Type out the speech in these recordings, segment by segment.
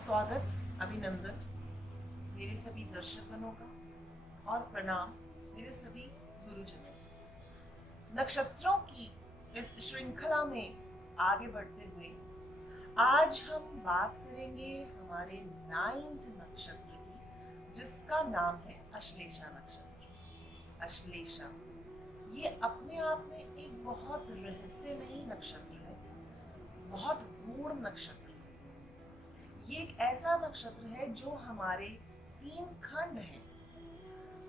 स्वागत, अभिनंदन मेरे सभी दर्शकगणों का और प्रणाम मेरे सभी गुरुजनों। नक्षत्रों की इस श्रृंखला में आगे बढ़ते हुए आज हम बात करेंगे हमारे 9th नक्षत्र की, जिसका नाम है अश्लेषा नक्षत्र। अश्लेषा ये अपने आप में एक बहुत रहस्यमयी नक्षत्र है, बहुत गूढ़ नक्षत्र। ये एक ऐसा नक्षत्र है जो हमारे 3 खंड हैं,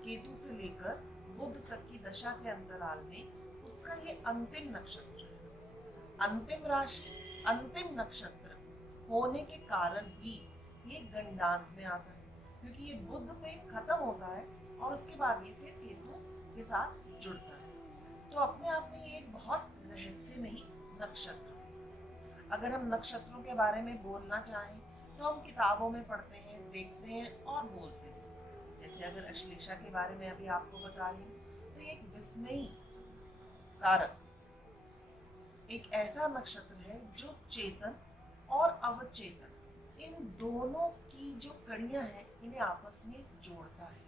केतु से लेकर बुध तक की दशा के अंतराल में उसका ये अंतिम नक्षत्र है। अंतिम राशि, अंतिम नक्षत्र होने के कारण ही ये गंडांत में आता है, क्योंकि ये बुध पे खत्म होता है और उसके बाद ये फिर केतु के साथ जुड़ता है। तो अपने आप में ये एक बहुत रहस्यमयी नक्षत्र है। अगर हम नक्षत्रों के बारे में बोलना चाहें तो हम किताबों में पढ़ते हैं, देखते हैं और बोलते हैं। जैसे अगर अश्लेषा के बारे में अभी आपको बता रही हूँ, तो ये एक विस्मयी कारक, एक ऐसा नक्षत्र है जो चेतन और अवचेतन इन दोनों की जो कड़ियां हैं इन्हें आपस में जोड़ता है,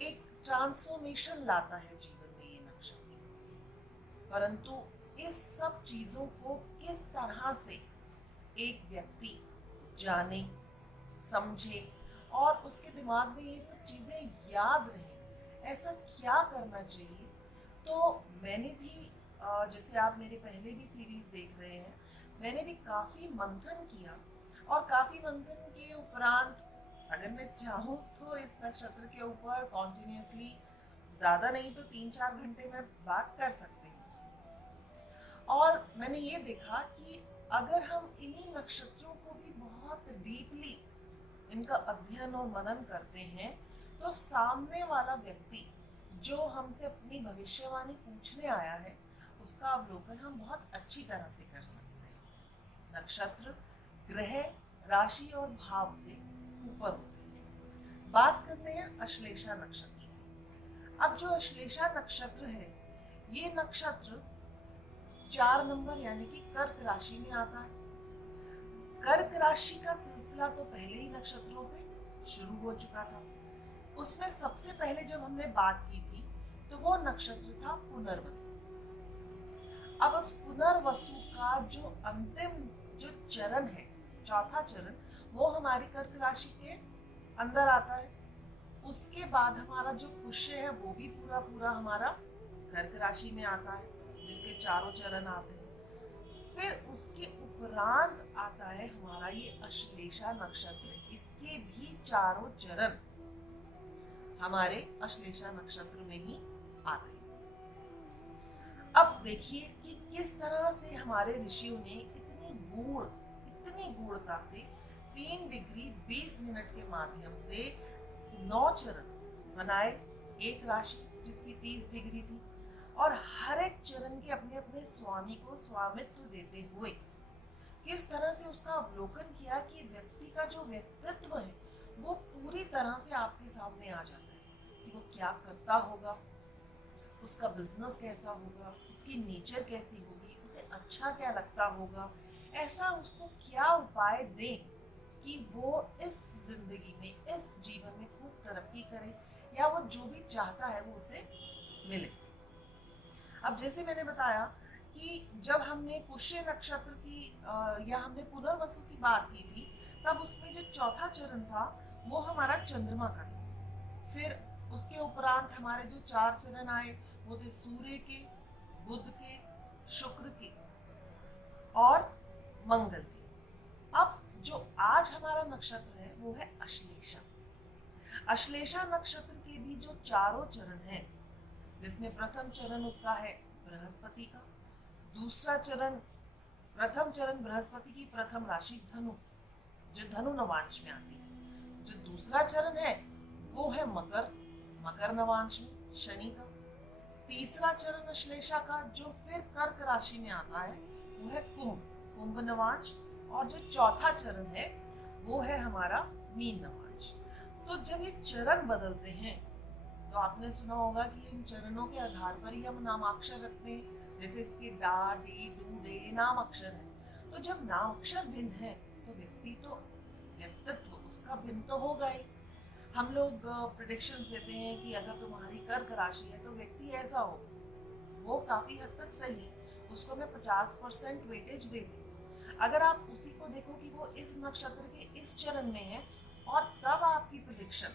एक ट्रांसफॉर्मेशन लाता है जीवन में ये नक्षत्र। परंतु इस सब चीजों को किस तरह से एक व्यक्ति जाने, समझे और उसके दिमाग में ये सब चीजें याद रहे, ऐसा क्या करना चाहिए। तो मैंने भी जैसे आप मेरे पहले भी सीरीज देख रहे हैं, मैंने भी काफी मंथन किया और काफी मंथन के उपरांत अगर मैं चाहूँ तो इस नक्षत्र के ऊपर कॉन्टिन्यूसली ज्यादा नहीं तो 3-4 घंटे में बात कर सकते हैं। और मैंने ये देखा कि अगर हम इन्हीं नक्षत्रों को भी बहुत डीपली इनका अध्ययन और मनन करते हैं तो सामने वाला व्यक्ति जो हमसे अपनी भविष्यवाणी पूछने आया है उसका अवलोकन हम बहुत अच्छी तरह से कर सकते हैं। नक्षत्र ग्रह, राशि और भाव से ऊपर होते हैं। बात करते हैं अश्लेषा नक्षत्र की। अब जो अश्लेषा नक्षत्र है, ये नक्षत्र 4 नंबर यानी कि कर्क राशि में आता है। कर्क राशि का सिलसिला तो पहले ही नक्षत्रों से शुरू हो चुका था। उसमें सबसे पहले जब हमने बात की थी तो वो नक्षत्र था पुनर्वसु। अब उस पुनर्वसु का जो अंतिम जो चरण है, चौथा चरण, वो हमारी कर्क राशि के अंदर आता है। उसके बाद हमारा जो पुष्य है वो भी पूरा पूरा हमारा कर्क राशि में आता है, जिसके चारों चरण आते हैं। फिर उसके उपरांत आता है हमारा ये अश्लेषा नक्षत्र, इसके भी चारों चरण हमारे अश्लेषा नक्षत्र में ही आते हैं। अब देखिए कि किस तरह से हमारे ऋषियों ने इतनी गूढ़ता से 3 डिग्री 20 मिनट के माध्यम से 9 चरण बनाए, एक राशि जिसकी 30 डिग्री थी, और हर एक चरण के अपने अपने स्वामी को स्वामित्व देते हुए किस तरह से उसका अवलोकन किया कि व्यक्ति का जो व्यक्तित्व है वो पूरी तरह से आपके सामने आ जाता है कि वो क्या करता होगा, उसका बिजनेस कैसा होगा, उसकी नेचर कैसी होगी, उसे अच्छा क्या लगता होगा, ऐसा उसको क्या उपाय दें कि वो इस जिंदगी में, इस जीवन में खूब तरक्की करे या वो जो भी चाहता है वो उसे मिले। अब जैसे मैंने बताया कि जब हमने पुष्य नक्षत्र की या हमने पुनर्वसु की बात की थी, तब उसमें जो चौथा चरण था वो हमारा चंद्रमा का था। फिर उसके उपरांत हमारे जो 4 चरण आए वो थे सूर्य के, बुध के, शुक्र के और मंगल के। अब जो आज हमारा नक्षत्र है वो है अश्लेषा। अश्लेषा नक्षत्र के भी जो चारों चरण हैं, जिसमें प्रथम चरण उसका है बृहस्पति का, दूसरा चरण, प्रथम चरण बृहस्पति की प्रथम राशि धनु, जो धनु नवांश में आती है। जो दूसरा चरण है वो है मकर, मकर नवांश में शनि का। तीसरा चरण अश्लेषा का जो फिर कर्क राशि में आता है वो है कुंभ, कुंभ नवांश। और जो चौथा चरण है वो है हमारा मीन नवांश। तो जब ये चरण बदलते हैं तो आपने सुना होगा कि इन चरणों के आधार पर ही हम नामाक्षर रखते हैं, जैसे इसके डा, डी, डू, डे नाम अक्षर है। तो जब नाम अक्षर भिन्न है तो व्यक्ति तो व्यक्तित्व उसका भिन्न तो होगा ही। हम लोग प्रिडिक्शंस देते हैं कि अगर तुम्हारी कर्क राशि है तो व्यक्ति ऐसा हो, वो काफी हद तक सही, उसको मैं 50% वेटेज देती हूँ। अगर आप उसी को देखो कि वो इस नक्षत्र के इस चरण में है और तब आपकी प्रिडिक्शन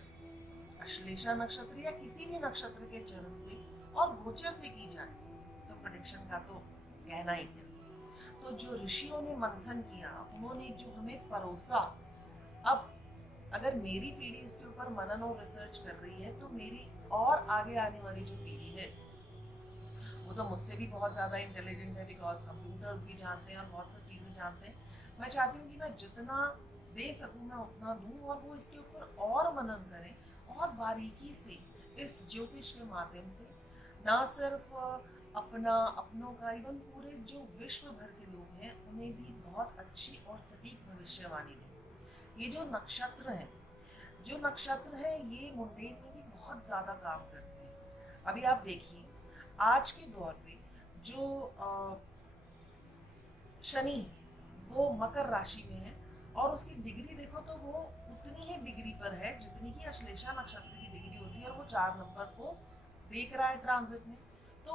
अश्लेषा नक्षत्र या किसी भी नक्षत्र के चरण से और गोचर से की जाए तो प्रिडिक्शन का तो कहना ही क्या। तो जो ऋषियों ने मंथन किया, उन्होंने जो हमें परोसा, अब अगर मेरी पीढ़ी उसके ऊपर मनन और रिसर्च कर रही है तो मेरी और आगे आने वाली जो पीढ़ी है वो तो मुझसे भी बहुत ज़्यादा इंटेलिजेंट है, बिकॉज कंप्यूटर्स भी जानते हैं और बहुत सारी चीज़ें जानते हैं। मैं चाहती हूँ कि मैं जितना दे सकूँ मैं उतना दूँ और वो इसके ऊपर और मनन करें और बारीकी से इस ज्योतिष के माध्यम से ना सिर्फ अपनों का, इवन पूरे जो विश्व भर के लोग हैं उन्हें भी बहुत अच्छी और सटीक भविष्यवाणी दें। ये जो नक्षत्र है ये मुंडेन में भी बहुत ज़्यादा काम करते हैं। अभी आप देखिए आज के दौर पे जो शनि वो मकर राशि में है और उसकी डिग्री देखो तो वो उतनी ही डिग्री पर है जितनी की अश्लेषा नक्षत्र की डिग्री होती है और वो 4 नंबर को देख रहा है ट्रांजिट में। तो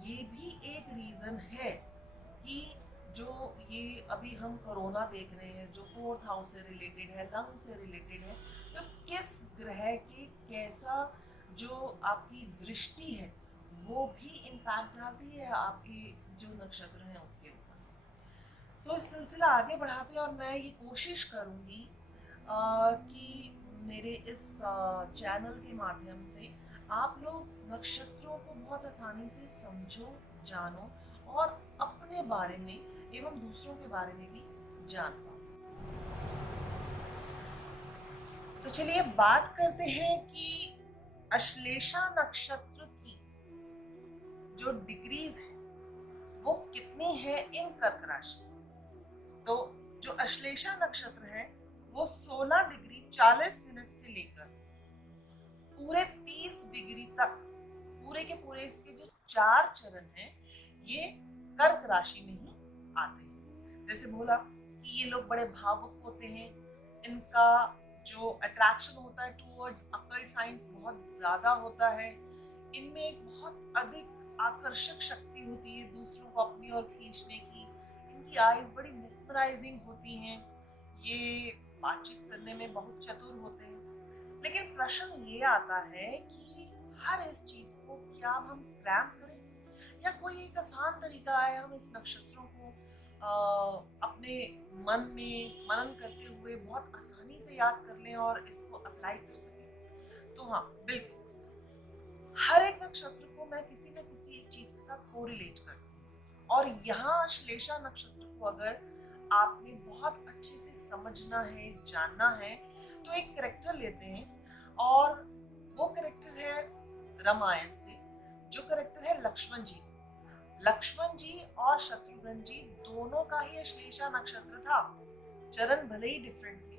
ये भी एक रीजन है कि जो ये अभी हम कोरोना देख रहे हैं जो 4th हाउस से रिलेटेड है, लंग से रिलेटेड है, तो किस ग्रह की कैसा जो आपकी दृष्टि है वो भी इम्पैक्ट डालती है आपके जो नक्षत्र हैं उसके ऊपर। तो इस सिलसिला आगे बढ़ाते हैं और मैं ये कोशिश करूँगी कि मेरे इस चैनल के माध्यम से आप लोग नक्षत्रों को बहुत आसानी से समझो, जानो और अपने बारे में एवं दूसरों के बारे में भी जान पाओ। तो चलिए बात करते हैं कि अश्लेषा नक्षत्र की जो डिग्रीज है वो कितनी है इन कर्क राशि। तो जो अश्लेषा नक्षत्र है वो 16 डिग्री 40 मिनट से लेकर पूरे 30 डिग्री तक पूरे के पूरे इसके जो 4 चरण हैं ये कर्क राशि में ही आते हैं। जैसे बोला कि ये लोग बड़े भावुक होते हैं, इनका जो अट्रैक्शन होता है टुवर्ड्स अकल्ट साइंस बहुत ज्यादा होता है, इनमें एक बहुत अधिक आकर्षक शक्ति होती है दूसरों को अपनी ओर खींचने की, इनकी आईज बड़ी मिस्मराइजिंग होती हैं, ये बातचीत करने में बहुत चतुर होते हैं। लेकिन प्रश्न ये आता है कि हर इस चीज को क्या हम क्रैम करें या कोई एक आसान तरीका है हम इस नक्षत्रों को अपने मन में मनन करते हुए बहुत आसानी से याद कर लें और इसको अप्लाई कर सकें। तो हाँ बिल्कुल हर एक नक्षत्र को मैं किसी न किसी एक चीज के साथ कोरिलेट करती हूँ और यहाँ अश्लेषा नक्षत्र को अगर आपने बहुत अच्छे से समझना है, जानना है, तो एक कैरेक्टर लेते हैं और वो कैरेक्टर है रामायण से, जो कैरेक्टर है लक्ष्मण जी। लक्ष्मण जी और शत्रुघ्न जी दोनों का ही अश्लेषा नक्षत्र था, चरण भले ही डिफरेंट थे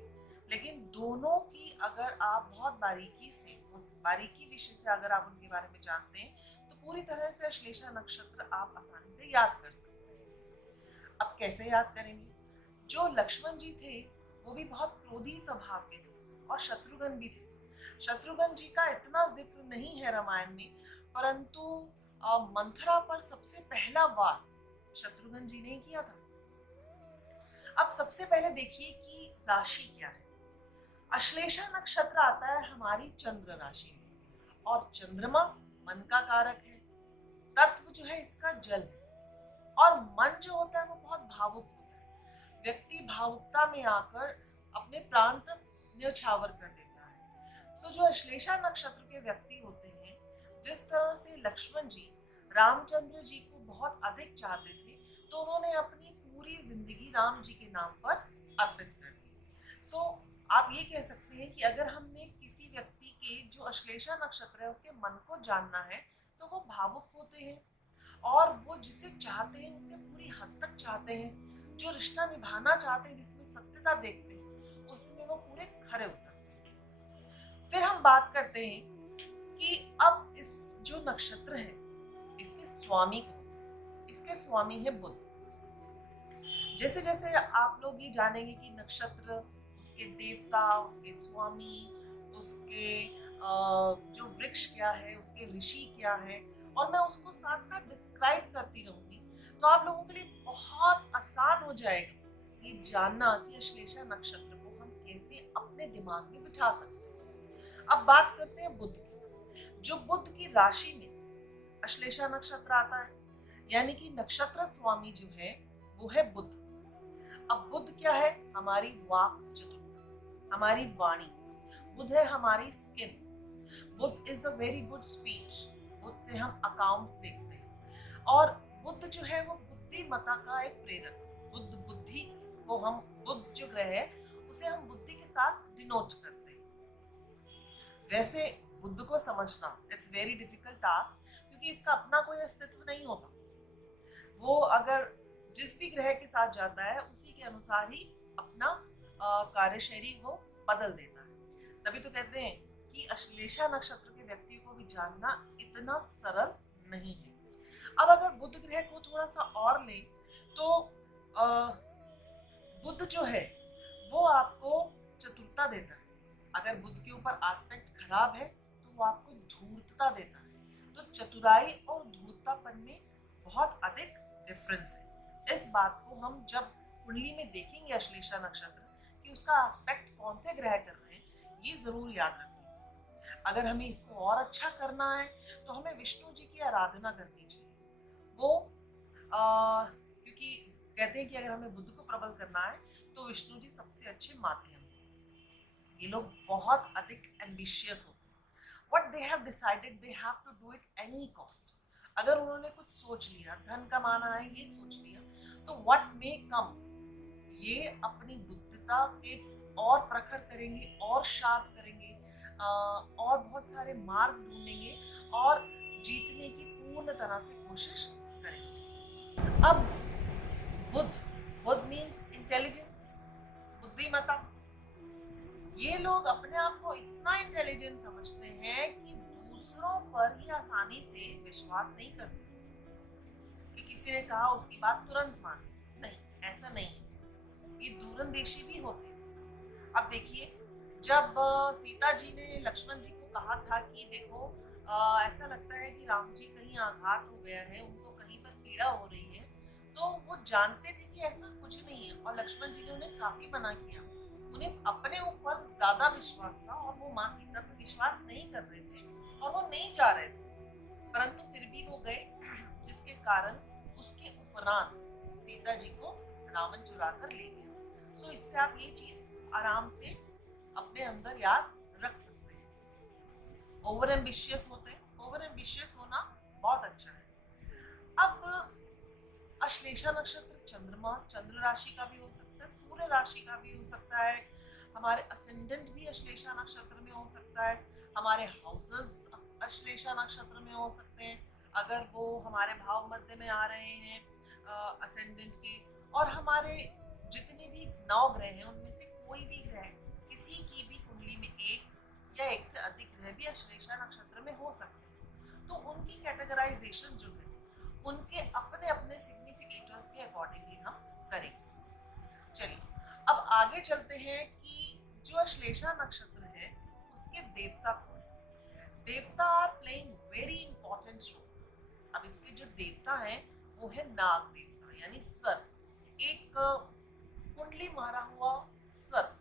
लेकिन दोनों की अगर आप बहुत बारीकी विषय से अगर आप उनके बारे में जानते हैं तो पूरी तरह से अश्लेषा नक्षत्र आप आसानी से याद कर सकते हैं। अब कैसे याद करेंगे? जो लक्ष्मण जी थे वो भी बहुत क्रोधी स्वभाव के थे और शत्रुघ्न भी थे। शत्रुघ्न जी का इतना जिक्र नहीं है रामायण में, परंतु मंथरा पर सबसे पहला वार शत्रुघ्न जी ने किया था। अब सबसे पहले देखिए कि राशि क्या है। अश्लेषा नक्षत्र आता है हमारी चंद्र राशि में और चंद्रमा मन का कारक है, तत्व जो है इसका जल है और मन जो होता है वो बहुत भावुक होता है। व्यक्ति भावुकता में आकर अपने प्राण तक न्यौछावर कर देता है। सो जो अश्लेषा नक्षत्र के व्यक्ति होते हैं, जिस तरह से लक्ष्मण जी रामचंद्र जी को बहुत अधिक चाहते थे तो उन्होंने अपनी पूरी जिंदगी राम जी के नाम पर अर्पित कर दी। सो आप ये कह सकते हैं कि अगर हमने किसी व्यक्ति के जो अश्लेषा नक्षत्र है उसके मन को जानना है तो वो भावुक होते हैं और वो जिसे चाहते हैं उसे पूरी हद तक चाहते हैं, जो रिश्ता निभाना चाहते हैं जिसमें सत्यता देखते हैं उसमें वो पूरे खरे उतरते हैं। फिर हम बात करते हैं कि अब इस जो नक्षत्र है इसके स्वामी है बुध। जैसे जैसे आप लोग ये जानेंगे कि नक्षत्र उसके देवता, उसके स्वामी, उसके जो वृक्ष क्या है, उसके ऋषि क्या है, और मैं उसको साथ साथ डिस्क्राइब करती रहूंगी, तो आप लोगों के लिए बहुत आसान हो जाएगा ये जानना कि अश्लेषा नक्षत्र को हम कैसे अपने दिमाग में बिठा सकते हैं। अब बात करते हैं बुध की। जो बुध की राशि में अश्लेषा नक्षत्र आता है, यानी कि नक्षत्र स्वामी जो है वो है बुध। अब बुध क्या है? हमारी वाक चतुरता, हमारी वाणी। बुध है हमारी skin. Budh is a very good speech. Budh से हम अकाउंट्स देखते हैं, और बुध जो है वो बुद्धिमता का एक प्रेरक। बुद्ध बुद्धि को हम, बुध जो ग्रह है उसे हम बुद्धि के साथ डिनोट करते हैं। वैसे बुद्ध को समझना इट्स वेरी डिफिकल्ट टास्क, क्योंकि इसका अपना कोई अस्तित्व नहीं होता। वो अगर जिस भी ग्रह के साथ जाता है उसी के अनुसार ही अपना कार्यशैली वो बदल देता है। तभी तो कहते हैं कि अश्लेषा नक्षत्र के व्यक्ति को भी जानना इतना सरल नहीं है। अब अगर बुध ग्रह को थोड़ा सा और लें तो बुध जो है वो आपको चतुरता देता है। अगर बुध के ऊपर एस्पेक्ट खराब है तो वो आपको धूर्तता देता है। तो चतुराई और धूर्तापन में बहुत अधिक डिफरेंस है। इस बात को हम जब कुंडली में देखेंगे अश्लेषा नक्षत्र कि उसका एस्पेक्ट कौन से ग्रह कर रहे हैं, ये जरूर याद रखिए। अगर हमें इसको और अच्छा करना है तो हमें विष्णु जी की आराधना करनी चाहिए। वो क्योंकि कहते हैं कि अगर हमें बुद्ध को प्रबल करना है तो विष्णु जी सबसे अच्छे माध्यम हैं। ये लोग बहुत अधिक एम्बिशियस होते हैं। What they have decided they have to do it any cost. अगर उन्होंने कुछ सोच लिया, धन कमाना है ये सोच लिया, तो व्हाट मे कम, ये अपनी बुद्धिता के और प्रखर करेंगे और शार्प करेंगे, और बहुत सारे मार्ग ढूंढेंगे और जीतने की पूर्ण तरह से कोशिश करेंगे। अब बुध, बुध मीन्स इंटेलिजेंस, बुद्धिमत्ता। ये लोग अपने आप को इतना इंटेलिजेंट समझते हैं कि दूसरों पर ही आसानी से विश्वास नहीं करते कि किसी ने कहा उसकी बात तुरंत मान। नहीं, ऐसा नहीं है। ये दूरंदेशी भी होते हैं। अब देखिए, जब सीता जी ने लक्ष्मण जी को कहा था कि देखो ऐसा लगता है कि राम जी कहीं आघात हो गया है, उनको कहीं पर पीड़ा हो रही है, तो वो जानते थे कि ऐसा कुछ नहीं है, और लक्ष्मण जी ने उन्हें काफी मना किया। उन्हें अपने ऊपर ज्यादा विश्वास था और वो माँ सीता पर विश्वास नहीं कर रहे थे और वो नहीं जा रहे थे, परंतु फिर भी वो गए, जिसके कारण उसके उपरांत सीता जी को रावण चुरा कर ले गया। सो इससे आप ये चीज आराम से अपने अंदर याद रख सकते हैं। ओवर एम्बिशियस होते हैं, ओवर एम्बिशियस होना बहुत अच्छा है। अब अश्लेषा नक्षत्र चंद्रमा, चंद्र राशि का भी हो सकता है, सूर्य राशि का भी हो सकता है, हमारे असेंडेंट भी अश्लेषा नक्षत्र में हो सकता है, हमारे हाउसेस अश्लेषा नक्षत्र में हो सकते हैं अगर वो हमारे भाव मध्य में आ रहे हैं असेंडेंट के, और हमारे जितने भी 9 ग्रह हैं उनमें से कोई भी ग्रह किसी की भी कुंडली में एक या एक से अधिक ग्रह भी अश्लेषा नक्षत्र में हो सकते हैं। तो उनकी कैटेगराइजेशन जो है उनके अपने अपने सिग्निफिकेटर्स के अकॉर्डिंगली हम करेंगे। चलिए अब आगे चलते हैं कि जो अश्लेषा नक्षत्र है उसके देवता कौन है। देवता are playing very important role. अब इसके जो देवता हैं वो है नाग देवता, यानी सर्प, एक कुंडली मारा हुआ सर्प।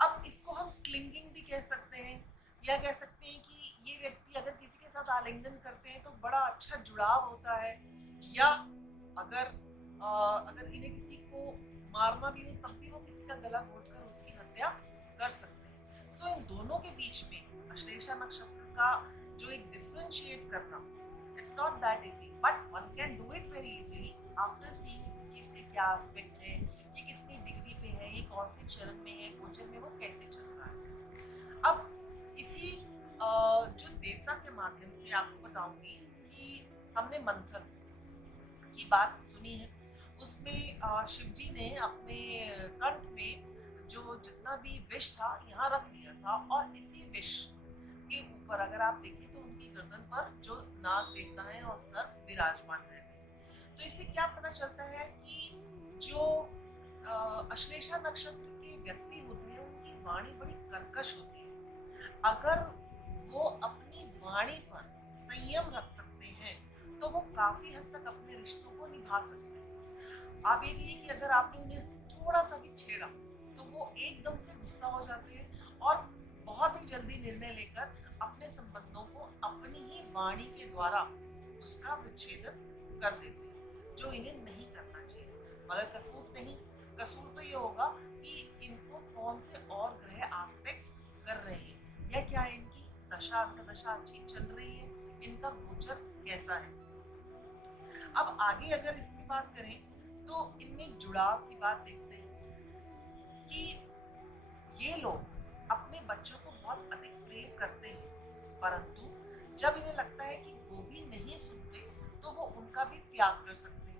अब इसको हम क्लिंगिंग भी कह सकते हैं, या कह सकते हैं कि ये व्यक्ति अगर किसी के साथ आलिंगन करते हैं तो बड़ा अच्छा जुड़ाव होता है, या अगर अगर इन्हें किसी को मारना भी हो तब भी वो किसी का गला घोटकर उसकी हत्या कर सकते हैं। सो इन दोनों के बीच में अश्लेषा नक्षत्र का जो एक डिफरेंशिएट करना, it's not that easy, but one can do it very easily after seeing कि इसके क्या एस्पेक्ट है, ये कितनी डिग्री पे है, ये कौन से चरण में है, गोचर में वो कैसे चल रहा है। अब इसी जो देवता के माध्यम से आपको बताऊंगी कि हमने मंथन की बात सुनी है, उसमें शिव जी ने अपने कंठ में जो जितना भी विष था यहाँ रख लिया था, और इसी विष के ऊपर अगर आप देखें तो उनकी गर्दन पर जो नाग देवता है और सर्प विराजमान रहते हैं। तो इससे क्या पता चलता है कि जो अश्लेषा नक्षत्र के व्यक्ति होते हैं उनकी वाणी बड़ी कर्कश होती है। अगर वो अपनी वाणी पर संयम रख सकते हैं तो वो काफी हद तक अपने रिश्तों को निभा सकते हैं। आप ये कहिए कि अगर आपने उन्हें थोड़ा सा भी छेड़ा तो वो एकदम से गुस्सा हो जाते हैं और बहुत ही जल्दी निर्णय लेकर अपने संबंधों को अपनी ही वाणी के द्वारा उसका विच्छेदन कर देते हैं, जो इन्हें नहीं करना चाहिए। मगर कसूर नहीं, कसूर तो ये होगा कि इनको कौन से और ग्रह आस्पेक्ट कर रहे हैं, या क्या इनकी दशा अंतदशा अच्छी चल रही है, इनका गोचर कैसा है। अब आगे अगर इसकी बात करें तो इनमें एक जुड़ाव की बात देखते हैं कि ये लोग अपने बच्चों को बहुत अधिक प्रेम करते हैं, परंतु जब इन्हें लगता है कि वो भी नहीं सुनते तो वो उनका भी त्याग कर सकते हैं।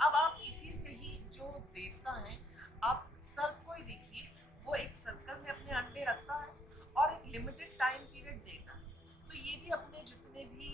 अब आप इसी से ही जो देवता हैं, आप सर्प को ही देखिए, वो एक सर्कल में अपने अंडे रखता है और एक लिमिटेड टाइम पीरियड देता है। तो ये भी अपने जितने भी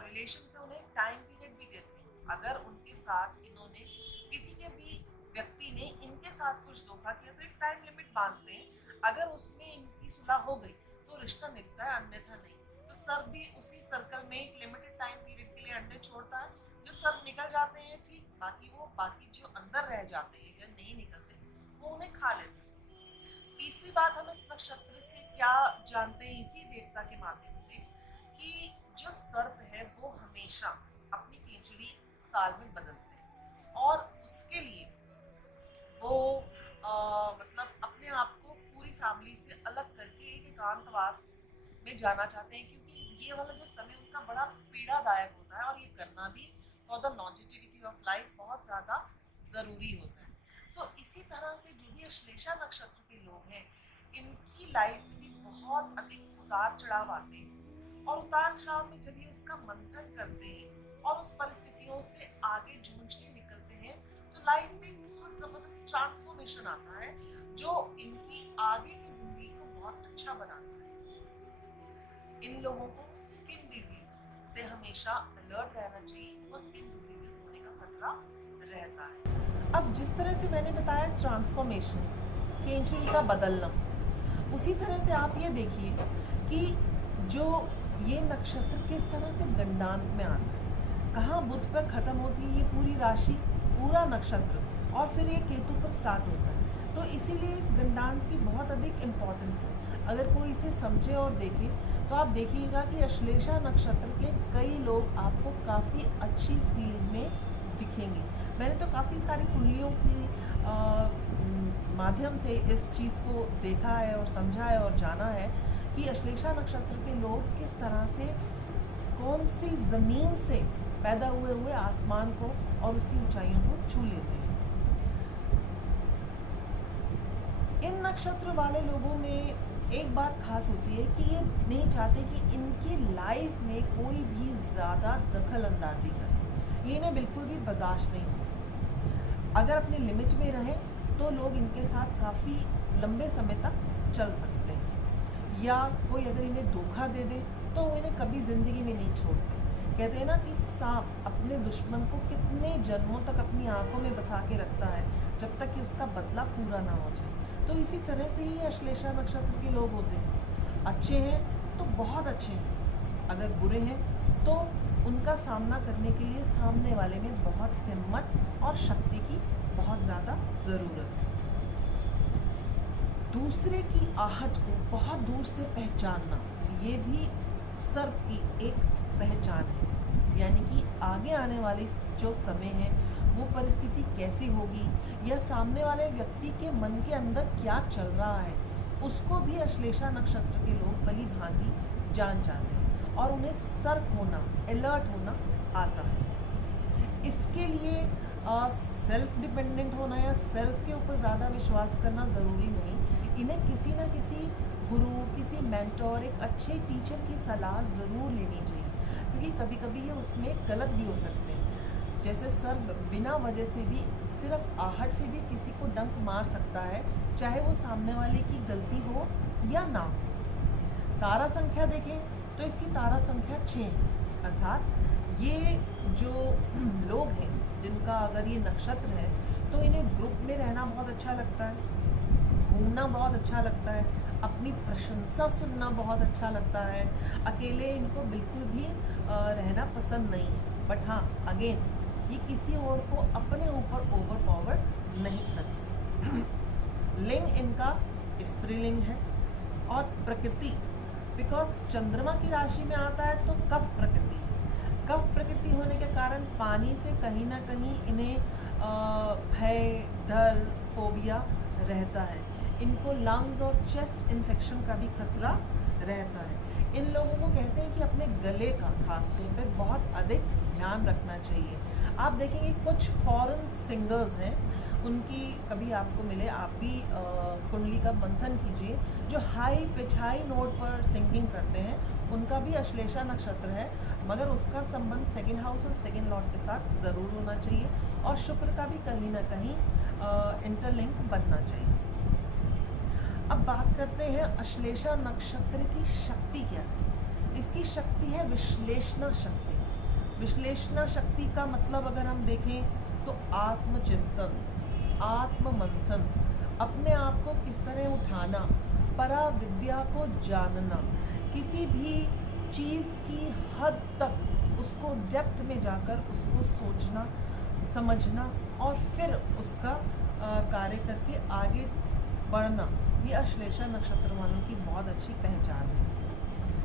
रिलेशन से उन्हें टाइम पीरियड भी देते हैं। अगर उनके साथ इन्होंने किसी के भी व्यक्ति ने इनके साथ कुछ धोखा किया तो एक टाइम लिमिट बांधते हैं, अगर उसमें इनकी सुलह हो गई तो रिश्ता निभता है, अन्यथा नहीं। तो सर्प भी उसी सर्कल में एक लिमिटेड टाइम पीरियड के लिए अंडे छोड़ता है। जो सर्प निकल जाते हैं ठीक, बाकी जो अंदर रह जाते हैं या नहीं निकलते वो उन्हें खा लेते हैं। तीसरी बात हम इस नक्षत्र से क्या जानते हैं इसी देवता के माध्यम से, कि जो सर्प है वो हमेशा अपनी केंचुड़ी साल में बदलते हैं और उसके लिए वो मतलब अपने आप को पूरी फैमिली से अलग करके एक एकांतवास में जाना चाहते हैं, क्योंकि ये वाला जो समय उनका बड़ा पीड़ादायक होता है और ये करना भी for the longevity of life बहुत ज़्यादा ज़रूरी होता है। सो इसी तरह से जो भी अश्लेषा नक्षत्र के लोग हैं, इनकी लाइफ में भी बहुत अधिक उतार चढ़ाव आते हैं, और उतार चढ़ाव में जब ये उसका मंथन करते हैं और उस परिस्थितियों से आगे जूझ के निकलते हैं तो लाइफ में बहुत ज़बरदस्त ट्रांसफॉर्मेशन आता है जो इनकी आगे की जिंदगी को बहुत अच्छा बनाता है। इन लोगों को स्किन डिजीज से हमेशा अलर्ट रहना चाहिए और स्किन डिजीजेस होने का खतरा रहता है। अब जिस तरह से मैंने बताया ट्रांसफॉर्मेशन, केंचुड़ी का बदलना, उसी तरह से आप ये देखिए कि जो ये नक्षत्र किस तरह से गंडांत में आता है, कहाँ बुध पर खत्म होती है ये पूरी राशि, पूरा नक्षत्र, और फिर ये केतु पर स्टार्ट होता है। तो इसीलिए इस गंडांत की बहुत अधिक इम्पोर्टेंस है। अगर कोई इसे समझे और देखे तो आप देखिएगा कि अश्लेषा नक्षत्र के कई लोग आपको काफ़ी अच्छी फील्ड में दिखेंगे। मैंने तो काफ़ी सारी कुंडलियों की माध्यम से इस चीज़ को देखा है और समझा है और जाना है कि अश्लेषा नक्षत्र के लोग किस तरह से कौन सी ज़मीन से पैदा हुए आसमान को और उसकी ऊंचाइयों को छू लेते हैं। इन नक्षत्र वाले लोगों में एक बात खास होती है कि ये नहीं चाहते कि इनकी लाइफ में कोई भी ज़्यादा दखल अंदाजी करे, ये इन्हें बिल्कुल भी बर्दाश्त नहीं होती। अगर अपने लिमिट में रहें तो लोग इनके साथ काफ़ी लंबे समय तक चल सकते हैं, या कोई अगर इन्हें धोखा दे दे तो वो इन्हें कभी ज़िंदगी में नहीं छोड़ते। कहते हैं ना कि सांप अपने दुश्मन को कितने जन्मों तक अपनी आंखों में बसा के रखता है जब तक कि उसका बदला पूरा ना हो जाए। तो इसी तरह से ही अश्लेषा नक्षत्र के लोग होते हैं। अच्छे हैं तो बहुत अच्छे हैं, अगर बुरे हैं तो उनका सामना करने के लिए सामने वाले में बहुत हिम्मत और शक्ति की बहुत ज़्यादा ज़रूरत है। दूसरे की आहट को बहुत दूर से पहचानना, ये भी सर्प की एक पहचान है। यानी कि आगे आने वाली जो समय है वो परिस्थिति कैसी होगी, या सामने वाले व्यक्ति के मन के अंदर क्या चल रहा है, उसको भी अश्लेषा नक्षत्र के लोग भली भांति जान जाते हैं और उन्हें सतर्क होना, अलर्ट होना आता है। इसके लिए सेल्फ डिपेंडेंट होना या सेल्फ के ऊपर ज़्यादा विश्वास करना ज़रूरी नहीं। इन्हें किसी न किसी गुरु, किसी मेंटोर, एक अच्छे टीचर की सलाह ज़रूर लेनी चाहिए, क्योंकि कभी कभी ये उसमें गलत भी हो सकते हैं। जैसे सर्प बिना वजह से भी, सिर्फ आहट से भी किसी को डंक मार सकता है, चाहे वो सामने वाले की गलती हो या ना हो। तारा संख्या देखें तो इसकी तारा संख्या 6 है, अर्थात ये जो लोग हैं जिनका अगर ये नक्षत्र है तो इन्हें ग्रुप में रहना बहुत अच्छा लगता है, घूमना बहुत अच्छा लगता है, अपनी प्रशंसा सुनना बहुत अच्छा लगता है, अकेले इनको बिल्कुल भी रहना पसंद नहीं है। बट हाँ, अगेन ये किसी और को अपने ऊपर ओवर पावर नहीं करते। लिंग इनका स्त्रीलिंग है और प्रकृति, बिकॉज चंद्रमा की राशि में आता है तो कफ प्रकृति है। कफ प्रकृति होने के कारण पानी से कहीं ना कहीं इन्हें भय, डर, फोबिया रहता है। इनको लंग्स और चेस्ट इन्फेक्शन का भी खतरा रहता है। इन लोगों को कहते हैं कि अपने गले का खास तौर पे बहुत अधिक ध्यान रखना चाहिए। आप देखेंगे कुछ फॉरेन सिंगर्स हैं, उनकी कभी आपको मिले, आप भी कुंडली का मंथन कीजिए, जो हाई पिच, हाई नोट पर सिंगिंग करते हैं, उनका भी अश्लेषा नक्षत्र है, मगर उसका संबंध सेकंड हाउस और सेकंड लॉर्ड के साथ ज़रूर होना चाहिए और शुक्र का भी कहीं ना कहीं इंटरलिंक बनना चाहिए। अब बात करते हैं अश्लेषा नक्षत्र की शक्ति क्या है। इसकी शक्ति है विश्लेषणा शक्ति। विश्लेषणा शक्ति का मतलब अगर हम देखें तो आत्मचिंतन, आत्म मंथन, अपने आप को किस तरह उठाना, परा विद्या को जानना, किसी भी चीज़ की हद तक उसको डेप्थ में जाकर उसको सोचना, समझना और फिर उसका कार्य करके आगे बढ़ना, ये अश्लेषा नक्षत्र वालों की बहुत अच्छी पहचान है।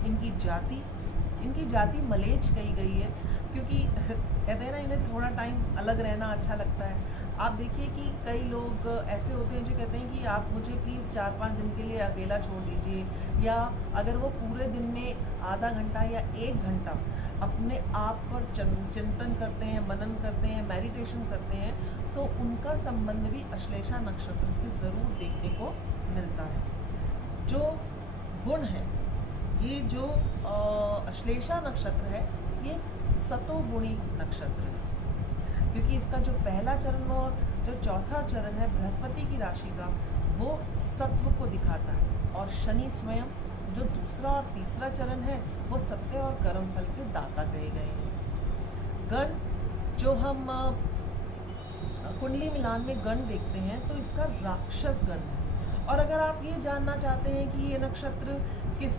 इनकी जाति मलेच्छ कही गई है, क्योंकि कहते हैं ना, इन्हें थोड़ा टाइम अलग रहना अच्छा लगता है। आप देखिए कि कई लोग ऐसे होते हैं जो कहते हैं कि आप मुझे प्लीज़ 4-5 दिन के लिए अकेला छोड़ दीजिए, या अगर वो पूरे दिन में आधा घंटा या 1 घंटा अपने आप पर चिंतन करते हैं, मनन करते हैं, मेडिटेशन करते हैं, सो उनका संबंध भी अश्लेषा नक्षत्र से ज़रूर देखने को मिलता है। जो गुण है, ये जो अश्लेषा नक्षत्र है, ये सतोगुणी नक्षत्र है, क्योंकि इसका जो पहला चरण और जो चौथा चरण है बृहस्पति की राशि का, वो सत्व को दिखाता है, और शनि स्वयं जो दूसरा और तीसरा चरण है वो सत्य और कर्म फल के दाता कहे गए हैं। गण जो हम कुंडली मिलान में गण देखते हैं तो इसका राक्षस गण है। और अगर आप ये जानना चाहते हैं कि ये नक्षत्र किस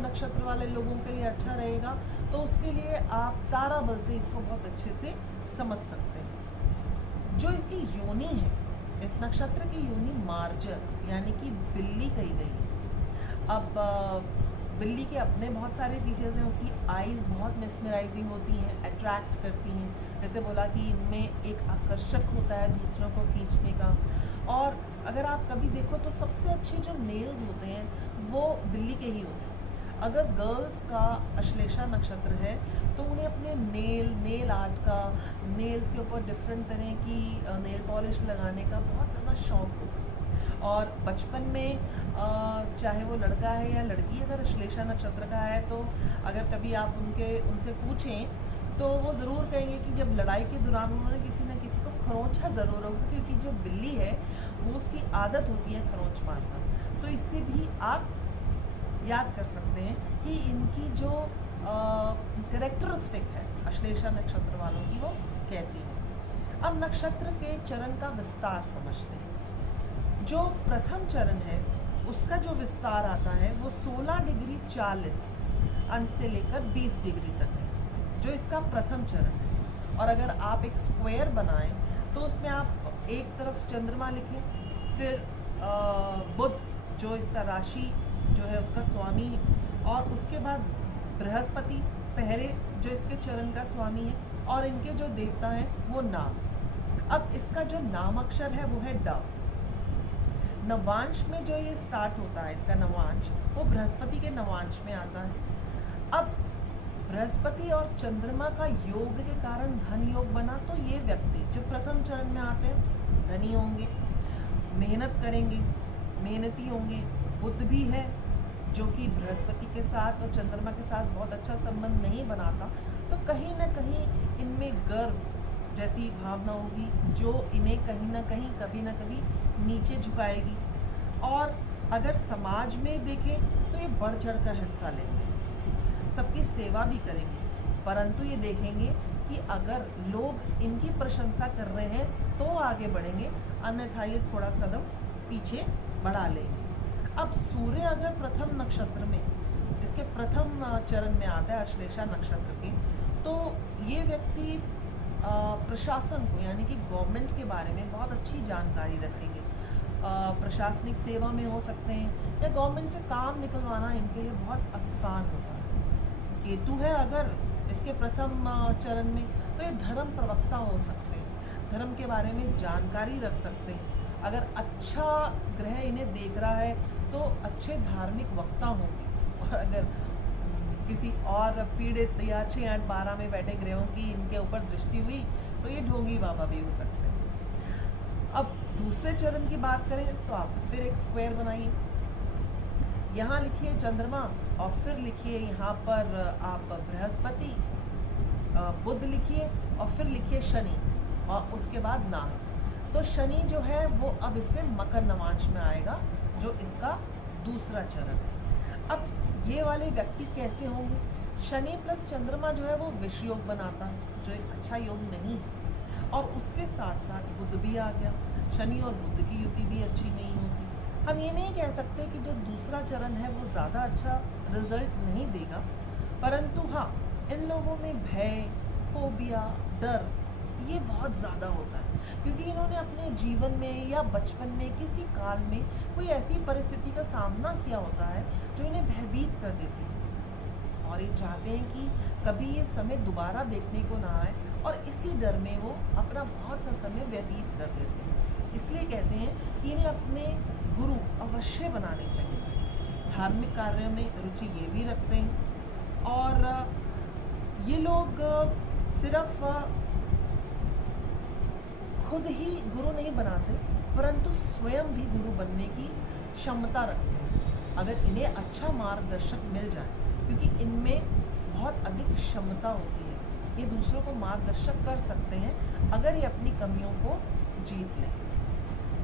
नक्षत्र वाले लोगों के लिए अच्छा रहेगा, तो उसके लिए आप तारा बल से इसको बहुत अच्छे से समझ सकते हैं। जो इसकी योनि है, इस नक्षत्र की योनि मार्जर यानी कि बिल्ली कही गई है। अब बिल्ली के अपने बहुत सारे फीचर्स हैं। उसकी आईज बहुत मेस्मराइजिंग होती हैं, अट्रैक्ट करती हैं। जैसे बोला कि इनमें एक आकर्षक होता है दूसरों को खींचने का। और अगर आप कभी देखो तो सबसे अच्छे जो नेल्स होते हैं वो बिल्ली के ही होते हैं। अगर गर्ल्स का अश्लेषा नक्षत्र है तो उन्हें अपने नेल आर्ट का, नेल्स के ऊपर डिफरेंट तरह की नेल पॉलिश लगाने का बहुत ज़्यादा शौक होता है। और बचपन में चाहे वो लड़का है या लड़की, अगर अश्लेषा नक्षत्र का है तो अगर कभी आप उनसे पूछें तो वो ज़रूर कहेंगे कि जब लड़ाई के दौरान उन्होंने किसी न किसी को खरोंचा ज़रूर होगा, क्योंकि जो बिल्ली है वो उसकी आदत होती है खरोंच मारना। तो इससे भी आप याद कर सकते हैं कि इनकी जो कैरेक्टरिस्टिक है अश्लेषा नक्षत्र वालों की वो कैसी है। अब नक्षत्र के चरण का विस्तार समझते हैं। जो प्रथम चरण है उसका जो विस्तार आता है वो 16 डिग्री 40 अंश से लेकर 20 डिग्री तक है, जो इसका प्रथम चरण है। और अगर आप एक स्क्वायर बनाएं तो उसमें आप एक तरफ चंद्रमा लिखें, फिर बुध जो इसका राशि जो है उसका स्वामी है, और उसके बाद बृहस्पति पहले जो इसके चरण का स्वामी है, और इनके जो देवता हैं वो नाग। अब इसका जो नाम अक्षर है वो है ड। नवांश में जो ये स्टार्ट होता है, इसका नवांश वो बृहस्पति के नवांश में आता है। अब बृहस्पति और चंद्रमा का योग के कारण धन योग बना, तो ये व्यक्ति जो प्रथम चरण में आते हैं धनी होंगे, मेहनत करेंगे, मेहनती होंगे। बुध भी है जो कि बृहस्पति के साथ और चंद्रमा के साथ बहुत अच्छा संबंध नहीं बनाता, तो कहीं ना कहीं इनमें गर्व जैसी भावना होगी जो इन्हें कहीं ना कहीं कभी ना कभी नीचे झुकाएगी। और अगर समाज में देखें तो ये बढ़ चढ़ कर हिस्सा लेंगे, सबकी सेवा भी करेंगे, परंतु ये देखेंगे कि अगर लोग इनकी प्रशंसा कर रहे हैं तो आगे बढ़ेंगे, अन्यथा ये थोड़ा कदम पीछे बढ़ा लेंगे। अब सूर्य अगर प्रथम नक्षत्र में, इसके प्रथम चरण में आता है अश्लेषा नक्षत्र के, तो ये व्यक्ति प्रशासन को यानी कि गवर्नमेंट के बारे में बहुत अच्छी जानकारी रखेंगे। प्रशासनिक सेवा में हो सकते हैं या गवर्नमेंट से काम निकलवाना इनके लिए बहुत आसान होता है। केतु है अगर इसके प्रथम चरण में, तो ये धर्म प्रवक्ता हो सकते हैं, धर्म के बारे में जानकारी रख सकते हैं। अगर अच्छा ग्रह इन्हें देख रहा है तो अच्छे धार्मिक वक्ता होंगे। और अगर किसी और पीड़ित या 6, 8, 12 में बैठे ग्रहों की इनके ऊपर दृष्टि हुई तो ये ढोंगी बाबा भी हो सकते हैं। अब दूसरे चरण की बात करें तो आप फिर एक स्क्वायर बनाइए, यहाँ लिखिए चंद्रमा और फिर लिखिए यहाँ पर आप बृहस्पति, बुध लिखिए और फिर लिखिए शनि और उसके बाद नाग। तो शनि जो है वो अब इसमें मकर नवांश में आएगा, जो इसका दूसरा चरण है। अब ये वाले व्यक्ति कैसे होंगे? शनि प्लस चंद्रमा जो है वो विष योग बनाता है, जो एक अच्छा योग नहीं है। और उसके साथ साथ बुध भी आ गया। शनि और बुध की युति भी अच्छी नहीं होती। हम ये नहीं कह सकते कि जो दूसरा चरण है वो ज़्यादा अच्छा रिजल्ट नहीं देगा, परंतु हाँ, इन लोगों में भय, फोबिया, डर ये बहुत ज़्यादा होता है, क्योंकि इन्होंने अपने जीवन में या बचपन में किसी काल में कोई ऐसी परिस्थिति का सामना किया होता है जो इन्हें भयभीत कर देती है, और ये चाहते हैं कि कभी ये समय दोबारा देखने को ना आए, और इसी डर में वो अपना बहुत सा समय व्यतीत कर देते हैं। इसलिए कहते हैं कि इन्हें अपने गुरु अवश्य बनाने चाहिए। धार्मिक कार्यों में रुचि ये भी रखते हैं, और ये लोग सिर्फ खुद ही गुरु नहीं बनाते, परंतु स्वयं भी गुरु बनने की क्षमता रखते हैं, अगर इन्हें अच्छा मार्गदर्शक मिल जाए, क्योंकि इनमें बहुत अधिक क्षमता होती है। ये दूसरों को मार्गदर्शक कर सकते हैं अगर ये अपनी कमियों को जीत लें।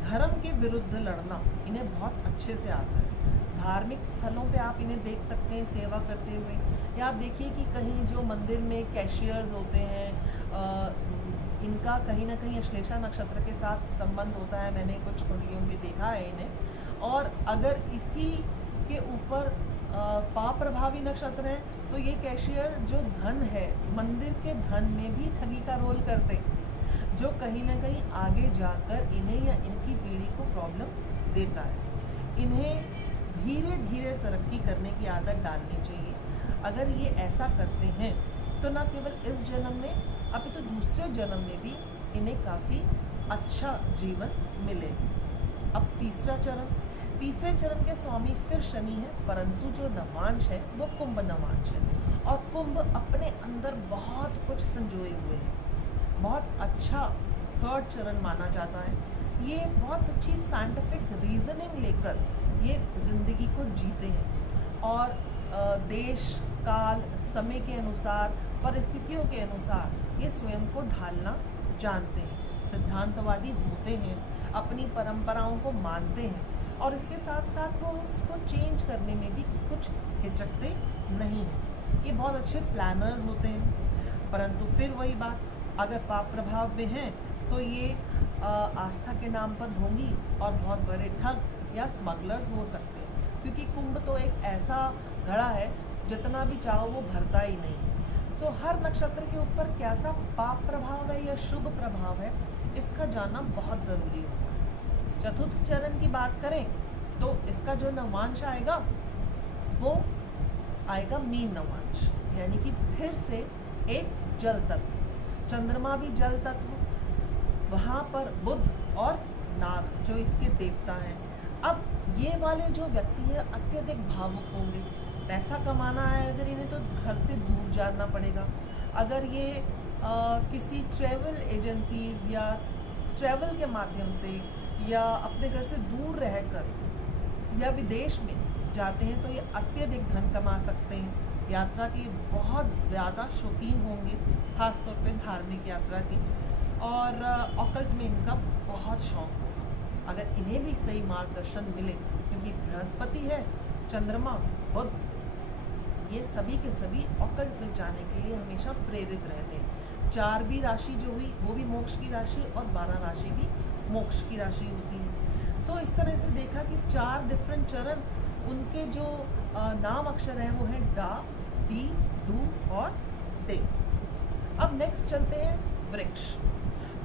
धर्म के विरुद्ध लड़ना इन्हें बहुत अच्छे से आता है। धार्मिक स्थलों पे आप इन्हें देख सकते हैं सेवा करते हुए, या आप देखिए कि कहीं जो मंदिर में कैशियर्स होते हैं, इनका कहीं ना कहीं अश्लेषा नक्षत्र के साथ संबंध होता है। मैंने कुछ कुंडलियों में देखा है इन्हें, और अगर इसी के ऊपर पाप प्रभावी नक्षत्र है तो ये कैशियर जो धन है, मंदिर के धन में भी ठगी का रोल करते हैं, जो कहीं ना कहीं आगे जाकर इन्हें या इनकी पीढ़ी को प्रॉब्लम देता है। इन्हें धीरे धीरे तरक्की करने की आदत डालनी चाहिए। अगर ये ऐसा करते हैं तो न केवल इस जन्म में, अपितु तो दूसरे जन्म में भी इन्हें काफ़ी अच्छा जीवन मिलेगा। अब तीसरे चरण के स्वामी फिर शनि है, परंतु जो नवांश है वो कुंभ नवांश है, और कुंभ अपने अंदर बहुत कुछ संजोए हुए है। बहुत अच्छा थर्ड चरण माना जाता है। ये बहुत अच्छी साइंटिफिक रीजनिंग लेकर ये जिंदगी को जीते हैं, और देश काल समय के अनुसार, परिस्थितियों के अनुसार ये स्वयं को ढालना जानते हैं, सिद्धांतवादी होते हैं, अपनी परंपराओं को मानते हैं, और इसके साथ साथ वो उसको चेंज करने में भी कुछ हिचकते नहीं हैं। ये बहुत अच्छे प्लानर्स होते हैं, परंतु फिर वही बात, अगर पाप प्रभाव में हैं तो ये आस्था के नाम पर ढोंगी और बहुत बड़े ठग या स्मगलर्स हो सकते हैं, क्योंकि कुंभ तो एक ऐसा घड़ा है जितना भी चाहो वो भरता ही नहीं। सो हर नक्षत्र के ऊपर कैसा पाप प्रभाव है या शुभ प्रभाव है, इसका जानना बहुत ज़रूरी होता है। चतुर्थ चरण की बात करें तो इसका जो नवांश आएगा वो आएगा मीन नवांश, यानी कि फिर से एक जल तत्व, चंद्रमा भी जल तत्व, वहाँ पर बुध और नाग जो इसके देवता हैं। अब ये वाले जो व्यक्ति है अत्यधिक भावुक होंगे। पैसा कमाना है अगर इन्हें तो घर से दूर जाना पड़ेगा। अगर ये किसी ट्रैवल एजेंसीज या ट्रैवल के माध्यम से या अपने घर से दूर रहकर या विदेश में जाते हैं तो ये अत्यधिक धन कमा सकते हैं। यात्रा की बहुत ज़्यादा शौकीन होंगे, खास तौर पे धार्मिक यात्रा की, और ऑकल्ट में इनका बहुत शौक होगा अगर इन्हें भी सही मार्गदर्शन मिले, क्योंकि बृहस्पति है, चंद्रमा, बुध, ये सभी के सभी ऑकल्ट में जाने के लिए हमेशा प्रेरित रहते हैं। 4वीं राशि जो हुई वो भी मोक्ष की राशि, और 12 राशि भी मोक्ष की राशि होती है। सो इस तरह से देखा कि 4 डिफरेंट चरण, उनके जो नाम अक्षर हैं वो हैं डा, डी, डू और डे। अब नेक्स्ट चलते हैं वृक्ष।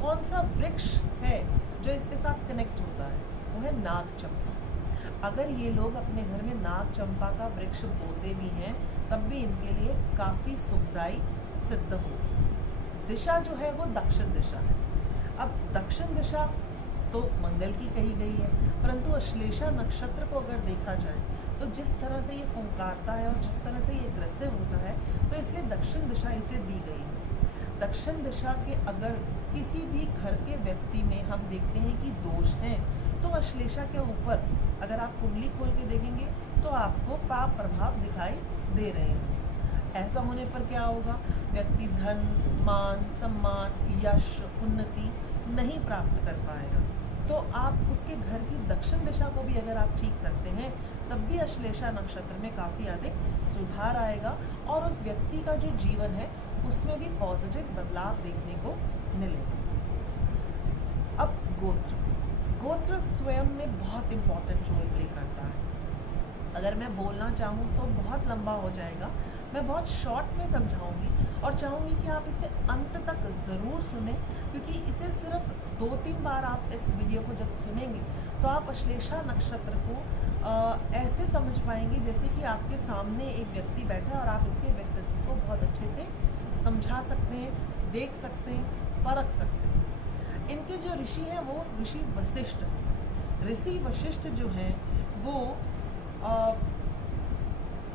कौन सा वृक्ष है जो इसके साथ कनेक्ट होता है? वो है नाग चंपा। अगर ये लोग अपने घर में नाग चंपा का वृक्ष बोते भी हैं तब भी इनके लिए काफ़ी सुखदायी सिद्ध हो। दिशा जो है वो दक्षिण दिशा है। अब दक्षिण दिशा तो मंगल की कही गई है, परंतु अश्लेषा नक्षत्र को अगर देखा जाए तो जिस तरह से ये फुंकारता है और जिस तरह से ये एग्रेसिव होता है, तो इसलिए दक्षिण दिशा इसे दी गई है। दक्षिण दिशा के अगर किसी भी घर के व्यक्ति में हम देखते हैं कि दोष हैं, तो अश्लेषा के ऊपर अगर आप कुंडली खोल के देखेंगे तो आपको पाप प्रभाव दिखाई दे रहे हैं। ऐसा होने पर क्या होगा? व्यक्ति धन, मान, सम्मान, यश, उन्नति नहीं प्राप्त कर पाएगा। तो आप उसके घर की दक्षिण दिशा को भी अगर आप ठीक करते हैं तब भी अश्लेषा नक्षत्र में काफ़ी अधिक सुधार आएगा और उस व्यक्ति का जो जीवन है उसमें भी पॉजिटिव बदलाव देखने को मिलेगा। अब गोत्र स्वयं में बहुत इम्पोर्टेंट रोल प्ले करता है। अगर मैं बोलना चाहूँ तो बहुत लंबा हो जाएगा, मैं बहुत शॉर्ट में समझाऊंगी और चाहूँगी कि आप इसे अंत तक ज़रूर सुने, क्योंकि इसे सिर्फ 2-3 बार आप इस वीडियो को जब सुनेंगे तो आप अश्लेषा नक्षत्र को ऐसे समझ पाएंगे जैसे कि आपके सामने एक व्यक्ति बैठा है और आप इसके व्यक्तित्व को बहुत अच्छे से समझा सकते हैं, देख सकते हैं, परख सकते हैं। इनके जो ऋषि हैं वो ऋषि वशिष्ठ। ऋषि वशिष्ठ जो हैं वो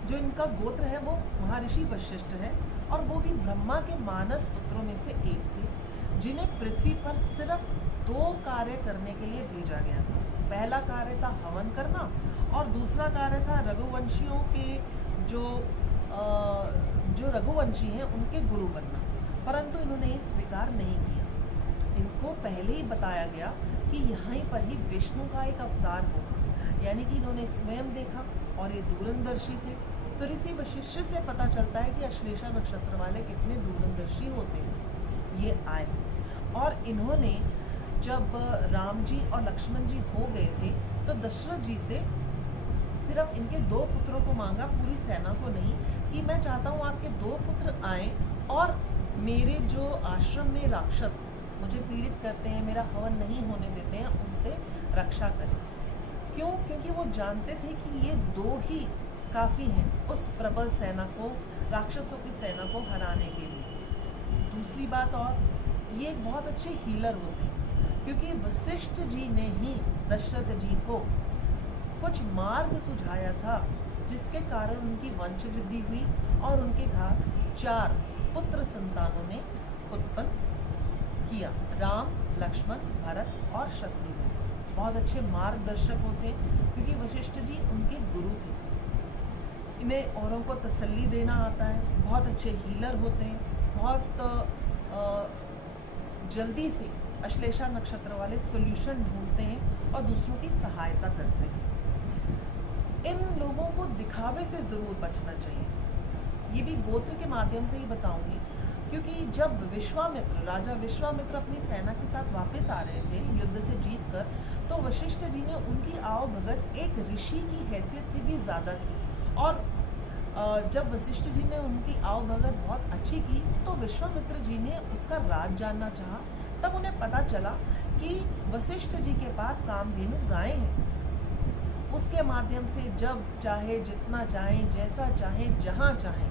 जो इनका गोत्र है वो महर्षि वशिष्ठ है और वो भी ब्रह्मा के मानस पुत्रों में से एक थे, जिन्हें पृथ्वी पर सिर्फ 2 कार्य करने के लिए भेजा गया था। पहला कार्य था हवन करना और दूसरा कार्य था रघुवंशियों के जो रघुवंशी हैं उनके गुरु बनना, परंतु इन्होंने ये स्वीकार नहीं किया। इनको पहले ही बताया गया कि यहीं पर ही विष्णु का एक अवतार होगा, यानी कि इन्होंने स्वयं देखा और ये दूरंदर्शी थे। तो ऋषि वशिष्ठ से पता चलता है कि अश्लेषा नक्षत्र वाले कितने दूरंदर्शी होते हैं। ये आए और इन्होंने जब राम जी और लक्ष्मण जी हो गए थे तो दशरथ जी से सिर्फ इनके 2 पुत्रों को मांगा, पूरी सेना को नहीं, कि मैं चाहता हूँ आपके 2 पुत्र आएँ और मेरे जो आश्रम में राक्षस मुझे पीड़ित करते हैं, मेरा हवन नहीं होने देते हैं, उनसे रक्षा करें। क्यों? क्योंकि वो जानते थे कि ये 2 ही काफ़ी हैं उस प्रबल सेना को, राक्षसों की सेना को हराने के लिए। दूसरी बात और, ये एक बहुत अच्छे हीलर होते हैं, क्योंकि वशिष्ठ जी ने ही दशरथ जी को कुछ मार्ग सुझाया था जिसके कारण उनकी वंश वृद्धि हुई और उनके घर 4 पुत्र संतानों ने उत्पन्न किया, राम, लक्ष्मण, भरत और शत्रुघ्न। बहुत अच्छे मार्गदर्शक होते हैं क्योंकि वशिष्ठ जी उनके गुरु थे। इन्हें औरों को तसल्ली देना आता है, बहुत अच्छे हीलर होते हैं, बहुत जल्दी से अश्लेषा नक्षत्र वाले सॉल्यूशन ढूंढते हैं और दूसरों की सहायता करते हैं। इन लोगों को दिखावे से ज़रूर बचना चाहिए। ये भी गोत्र के माध्यम से ही बताऊंगी, क्योंकि जब राजा विश्वामित्र अपनी सेना के साथ वापस आ रहे थे युद्ध से जीतकर, तो वशिष्ठ जी ने उनकी आवभगत एक ऋषि की हैसियत से भी ज़्यादा की और जब वशिष्ठ जी ने उनकी आवभगत बहुत अच्छी की तो विश्वामित्र जी ने उसका राज जानना चाहा। तब उन्हें पता चला कि वशिष्ठ जी के पास कामधेनु गायें हैं। उसके माध्यम से जब चाहे, जितना चाहें, जैसा चाहें, जहाँ चाहें,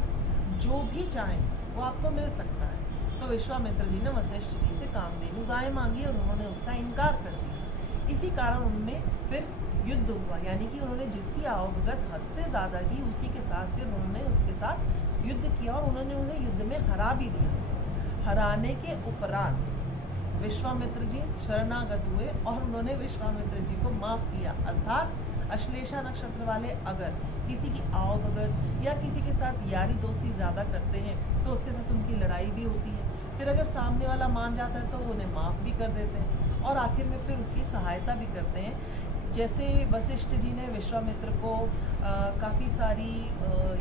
जो भी चाहें वो आपको मिल सकता है। तो विश्वामित्र जी ने वशिष्ठ जी से कामधेनु गायें मांगी और उन्होंने उसका इनकार कर दिया। इसी कारण उनमें फिर युद्ध हुआ, यानी कि उन्होंने जिसकी आवभगत हद से ज़्यादा की उसी के साथ फिर उन्होंने उसके साथ युद्ध किया और उन्होंने उन्हें युद्ध में हरा भी दिया। हराने के उपरांत विश्वामित्र जी शरणागत हुए और उन्होंने विश्वामित्र जी को माफ़ किया। अर्थात अश्लेषा नक्षत्र वाले अगर किसी की आवभगत या किसी के साथ यारी दोस्ती ज़्यादा करते हैं तो उसके साथ उनकी लड़ाई भी होती है, फिर अगर सामने वाला मान जाता है तो उन्हें माफ़ भी कर देते हैं और आखिर में फिर उसकी सहायता भी करते हैं। जैसे वशिष्ठ जी ने विश्वामित्र को काफ़ी सारी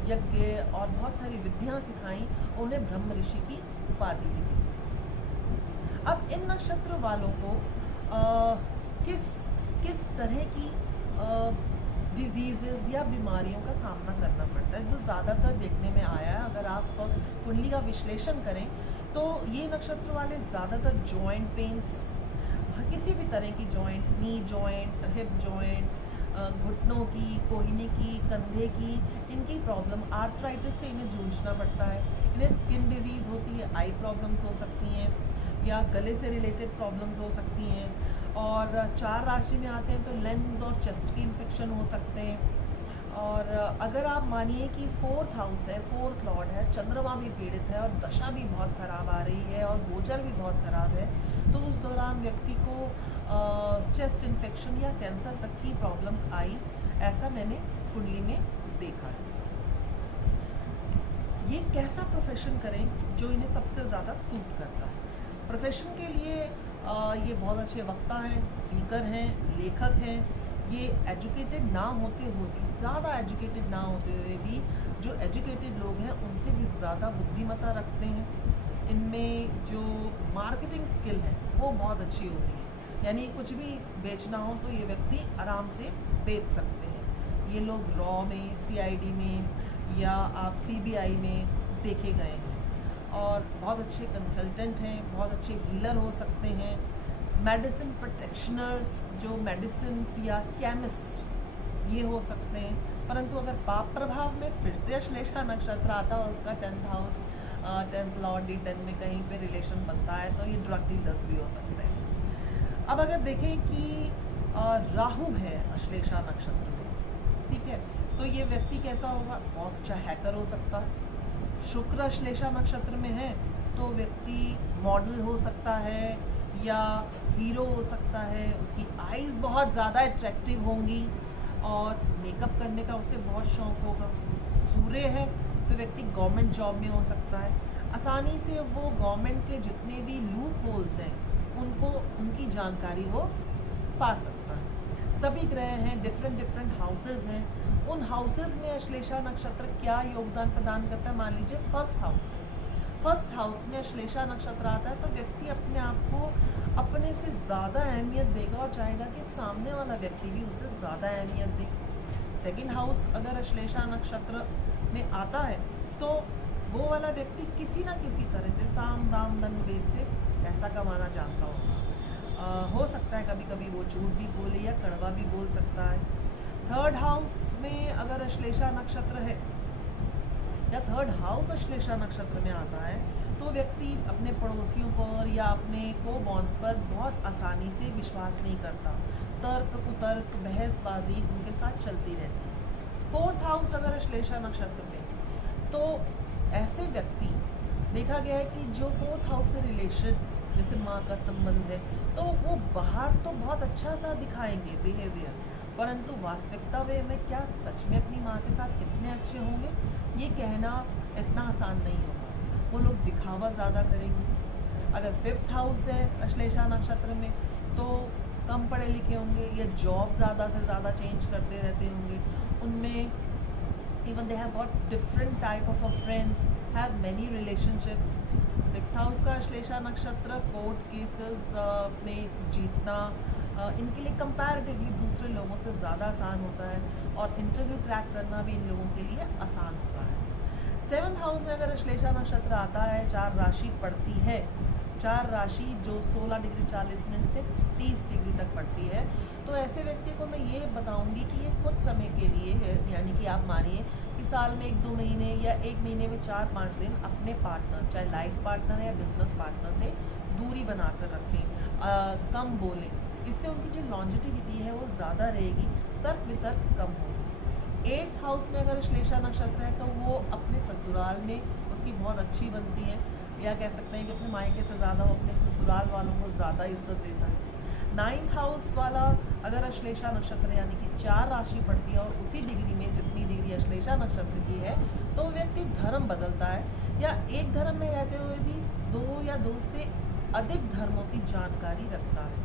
यज्ञ और बहुत सारी विद्याएं सिखाई, उन्हें ब्रह्म ऋषि की उपाधि भी दी। अब इन नक्षत्र वालों को किस किस तरह की डिजीज़ेज़ या बीमारियों का सामना करना पड़ता है, जो ज़्यादातर देखने में आया है। अगर आप कुंडली का विश्लेषण करें तो ये नक्षत्र वाले ज़्यादातर जॉइंट पेन्स, किसी भी तरह की joint, knee joint, hip joint, घुटनों की, कोहनी की, कंधे की, इनकी प्रॉब्लम, आर्थराइटिस से इन्हें जूझना पड़ता है। इन्हें स्किन डिजीज़ होती है, आई प्रॉब्लम्स हो सकती हैं या गले से रिलेटेड प्रॉब्लम्स हो सकती हैं। और 4 राशि में आते हैं तो लंग्स और चेस्ट की इन्फेक्शन हो सकते हैं। और अगर आप मानिए कि 4th हाउस है, 4th लॉर्ड है, चंद्रमा भी पीड़ित है और दशा भी बहुत ख़राब आ रही है और गोचर भी बहुत ख़राब है, तो उस दौरान व्यक्ति को चेस्ट इन्फेक्शन या कैंसर तक की प्रॉब्लम्स आई, ऐसा मैंने कुंडली में देखा है। ये कैसा प्रोफेशन करें जो इन्हें सबसे ज़्यादा सूट करता है? प्रोफेशन के लिए ये बहुत अच्छे वक्ता हैं, स्पीकर हैं, लेखक हैं। ये एजुकेटेड ना होते हुए भी, ज़्यादा एजुकेटेड ना होते हुए भी, जो एजुकेटेड लोग हैं उनसे भी ज़्यादा बुद्धिमत्ता रखते हैं। इनमें जो मार्केटिंग स्किल है वो बहुत अच्छी होती है, यानी कुछ भी बेचना हो तो ये व्यक्ति आराम से बेच सकते हैं। ये लोग रॉ में, सीआईडी में या आप सीबीआई में देखे गए हैं। और बहुत अच्छे कंसल्टेंट हैं, बहुत अच्छे हीलर हो सकते हैं, मेडिसिन प्रैक्टिशनर्स, जो मेडिसिन या केमिस्ट, ये हो सकते हैं। परंतु अगर पाप प्रभाव में फिर से अश्लेषा नक्षत्र आता है और उसका 10th house, 10th Lord D10 में कहीं पे रिलेशन बनता है, तो ये ड्रग डीलर्स भी हो सकते हैं। अब अगर देखें कि राहु है अश्लेषा नक्षत्र में, ठीक है, तो ये व्यक्ति कैसा होगा? बहुत अच्छा हैकर हो सकता है। शुक्र अश्लेषा नक्षत्र में है तो व्यक्ति मॉडल हो सकता है या हीरो हो सकता है, उसकी आईज़ बहुत ज़्यादा अट्रैक्टिव होंगी और मेकअप करने का उसे बहुत शौक होगा। सूर्य है तो व्यक्ति गवर्नमेंट जॉब में हो सकता है, आसानी से वो गवर्नमेंट के जितने भी लूप होल्स हैं उनको, उनकी जानकारी वो पा सकता है। सभी ग्रह हैं, डिफरेंट हाउसेस हैं, उन हाउसेस में अश्लेषा नक्षत्र क्या योगदान प्रदान करता है? मान लीजिए फर्स्ट हाउस है, फर्स्ट हाउस में अश्लेषा नक्षत्र आता है तो व्यक्ति अपने आप को अपने से ज़्यादा अहमियत देगा और चाहेगा कि सामने वाला व्यक्ति भी उसे ज़्यादा अहमियत दे। सेकंड हाउस अगर अश्लेषा नक्षत्र में आता है तो वो वाला व्यक्ति किसी ना किसी तरह से साम दाम दंड भेद से पैसा कमाना जानता होगा। हो सकता है कभी कभी वो झूठ भी बोले या कड़वा भी बोल सकता है। थर्ड हाउस में अगर अश्लेषा नक्षत्र है या थर्ड हाउस अश्लेषा नक्षत्र में आता है तो व्यक्ति अपने पड़ोसियों पर या अपने को-बॉन्स पर बहुत आसानी से विश्वास नहीं करता। तर्क कुतर्क, बहसबाजी उनके साथ चलती रहती है। फोर्थ हाउस अगर अश्लेषा नक्षत्र में, तो ऐसे व्यक्ति देखा गया है कि जो फोर्थ हाउस से रिलेशन, जैसे माँ का संबंध है, तो वो बाहर तो बहुत अच्छा सा दिखाएंगे बिहेवियर, परंतु वास्तविकता में क्या सच में अपनी माँ के साथ कितने अच्छे होंगे ये कहना इतना आसान नहीं होगा। वो लोग दिखावा ज़्यादा करेंगे। अगर फिफ्थ हाउस है अश्लेषा नक्षत्र में तो कम पढ़े लिखे होंगे या जॉब ज़्यादा से ज़्यादा चेंज करते रहते होंगे। उनमें even they have got different type of friends, have many relationships. Sixth house का अश्लेषा नक्षत्र कोर्ट केसेस में जीतना इनके लिए कंपैरेटिवली दूसरे लोगों से ज़्यादा आसान होता है और इंटरव्यू क्रैक करना भी इन लोगों के लिए आसान होता है। सेवन्थ हाउस में अगर अश्लेषा नक्षत्र आता है, 4 राशि पड़ती है, 4 राशि जो 16 डिग्री 40 मिनट से 30 डिग्री तक पड़ती है, तो ऐसे व्यक्ति को मैं ये बताऊंगी कि ये कुछ समय के लिए, यानी कि आप मानिए कि साल में 1-2 महीने या 1 महीने में 4-5 दिन अपने पार्टनर, चाहे लाइफ पार्टनर है या बिजनेस पार्टनर से दूरी बनाकर रखें, कम बोलें। इससे उनकी जो लॉन्जिटिविटी है वो ज़्यादा रहेगी, तर्क वितर्क कम होगी। 8th हाउस में अगर अश्लेषा नक्षत्र है तो वो अपने ससुराल में उसकी बहुत अच्छी बनती है, या कह सकते हैं कि अपने मायके से ज़्यादा वो अपने ससुराल वालों को ज़्यादा इज्जत देता है। 9th हाउस वाला अगर अश्लेषा नक्षत्र यानी कि 4 राशि पड़ती है और उसी डिग्री में जितनी डिग्री अश्लेषा नक्षत्र की है, तो व्यक्ति धर्म बदलता है या एक धर्म में रहते हुए भी 2 या 2 से अधिक धर्मों की जानकारी रखता है।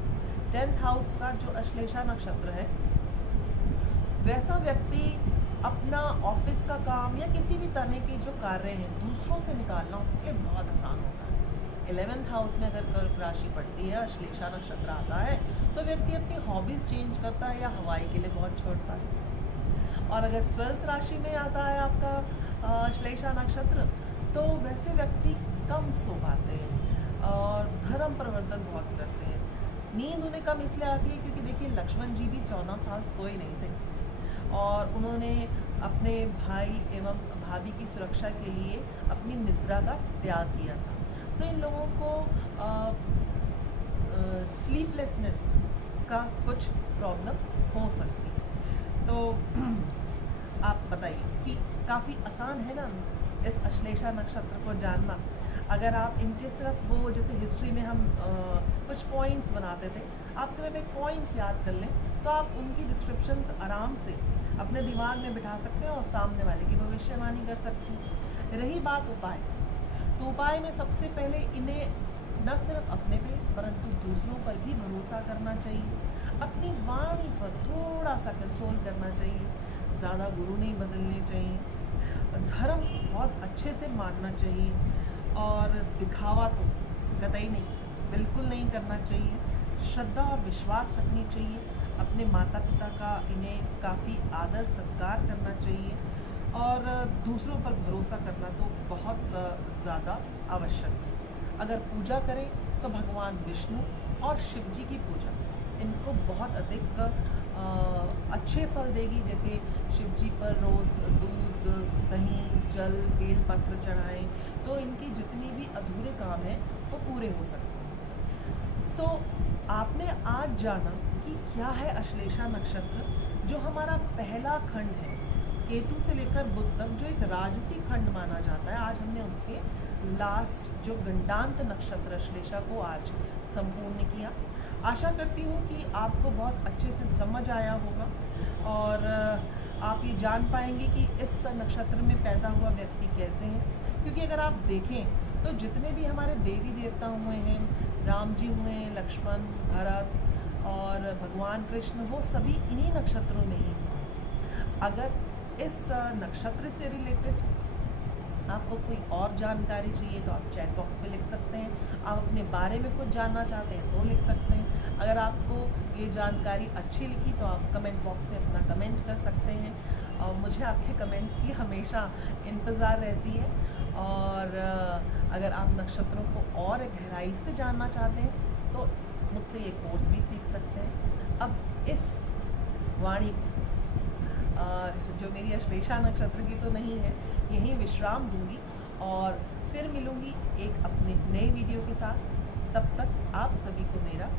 10th हाउस का जो अश्लेषा नक्षत्र है, वैसा व्यक्ति अपना ऑफिस का काम या किसी भी तरह के जो कार्य हैं दूसरों से निकालना उसके लिए बहुत आसान होता है। 11th हाउस में अगर कर्क राशि पड़ती है, अश्लेषा नक्षत्र आता है, तो व्यक्ति अपनी हॉबीज चेंज करता है या हवाई के लिए बहुत छोड़ता है। और अगर 12th राशि में आता है आपका अश्लेषा नक्षत्र, तो वैसे व्यक्ति कम सो पाते हैं और धर्म प्रवर्तन बहुत करते हैं। नींद उन्हें कम इसलिए आती है क्योंकि देखिए लक्ष्मण जी भी 14 साल सोए नहीं थे और उन्होंने अपने भाई एवं भाभी की सुरक्षा के लिए अपनी निद्रा का त्याग किया था। सो इन लोगों को स्लीपलेसनेस का कुछ प्रॉब्लम हो सकती है। तो आप बताइए कि काफ़ी आसान है ना इस अश्लेषा नक्षत्र को जानना। अगर आप इनके सिर्फ वो जैसे हिस्ट्री में हम कुछ पॉइंट्स बनाते थे, आप सिर्फ एक पॉइंट्स याद कर लें तो आप उनकी डिस्क्रिप्शंस आराम से अपने दिमाग में बिठा सकते हैं और सामने वाले की भविष्यवाणी कर सकते हैं। रही बात उपाय, तो उपाय में सबसे पहले इन्हें न सिर्फ अपने पे परंतु दूसरों पर भी भरोसा करना चाहिए। अपनी वाणी पर थोड़ा सा कंट्रोल करना चाहिए, ज़्यादा गुरु नहीं बदलने चाहिए, धर्म बहुत अच्छे से मानना चाहिए और दिखावा तो कतई नहीं, बिल्कुल नहीं करना चाहिए। श्रद्धा और विश्वास रखनी चाहिए, अपने माता पिता का इन्हें काफ़ी आदर सत्कार करना चाहिए और दूसरों पर भरोसा करना तो बहुत ज़्यादा आवश्यक है। अगर पूजा करें तो भगवान विष्णु और शिव जी की पूजा इनको बहुत अधिक अच्छे फल देगी। जैसे शिव जी पर रोज़ दूध, दही, जल, बेल पत्र चढ़ाएं तो इनकी जितनी भी अधूरे काम हैं वो पूरे हो सकते हैं। सो आपने आज जाना कि क्या है अश्लेषा नक्षत्र, जो हमारा पहला खंड है केतु से लेकर बुध तक, जो एक राजसी खंड माना जाता है। आज हमने उसके लास्ट जो गंडांत नक्षत्र अश्लेषा को आज संपूर्ण किया। आशा करती हूँ कि आपको बहुत अच्छे से समझ आया होगा और आप ये जान पाएंगे कि इस नक्षत्र में पैदा हुआ व्यक्ति कैसे हैं। क्योंकि अगर आप देखें तो जितने भी हमारे देवी देवता हुए हैं, राम जी हुए हैं, लक्ष्मण, भरत और भगवान कृष्ण, वो सभी इन्हीं नक्षत्रों में ही हैं। अगर इस नक्षत्र से रिलेटेड आपको कोई और जानकारी चाहिए तो आप चैट बॉक्स में लिख सकते हैं। आप अपने बारे में कुछ जानना चाहते हैं तो लिख सकते हैं। अगर आपको ये जानकारी अच्छी लिखी तो आप कमेंट बॉक्स में अपना कमेंट कर सकते हैं और मुझे आपके कमेंट्स की हमेशा इंतज़ार रहती है। और अगर आप नक्षत्रों को और गहराई से जानना चाहते हैं तो मुझसे ये कोर्स भी सीख सकते हैं। अब इस वाणी जो मेरी अश्लेषा नक्षत्र की तो नहीं है, यहीं विश्राम दूंगी और फिर मिलूंगी एक अपने नए वीडियो के साथ। तब तक आप सभी को मेरा